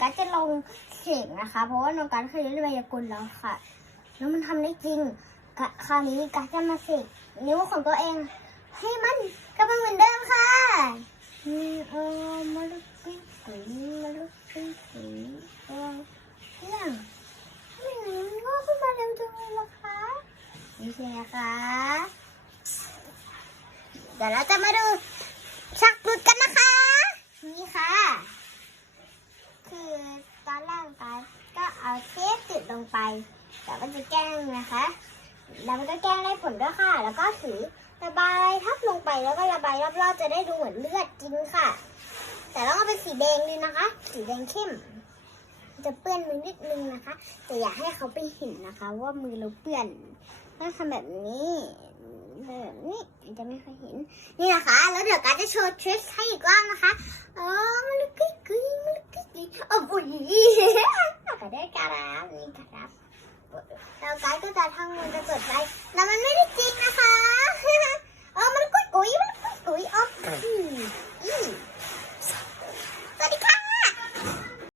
กัสจะลงเสียงนะคะ เพราะว่าน้องกัสเคยเล่นมายากลแล้วค่ะ แล้วมันทำได้จริงคราวนี้กัสจะมาเสกนิ้วของตัวเอง ให้มันกลับมาเหมือนเดิมค่ะนี่เออมาลุกปิ๊กสีมาลุกปิ๊กสีเออเนี่ยไม่เห็นงอกขึ้นมาเร็วจังเลยล่ะคะนี่ใช่ไหมคะเดี๋ยวเราจะมาดูชักหลุดกันนะคะ นี่ค่ะ คือตอนแรกกันก็เอาเทปติด ลงไปแต่มันจะแกล้งนะคะ แล้วมันก็แกล้งได้ผลด้วยค่ะ แล้วก็ถือระบายทับลงไปแล้วก็ระบายรอบๆจะได้ดูเหมือนเลือดจริงค่ะ แต่ต้องเอาเป็นสีแดงเลยนะคะ สีแดงเข้ม จะเปื้อนมือนิดนึงนะคะ แต่อย่าให้เขาไปเห็นนะคะ ว่ามือเราเปื้อนต้องทำแบบนี้แบบนี้จะไม่ค่อยเห็นนี่นะคะ แล้วเดี๋ยวการจะโชว์ทริคให้อีกรอบนะคะ เออมันลุกกิ๊กกิ๊กมันลุกกิ๊กกิ๊กโอ้บุยก็ได้การันี่ครับ แล้วไกด์ก็จะทั้งมันจะเปิดไกด์แล้วมันไม่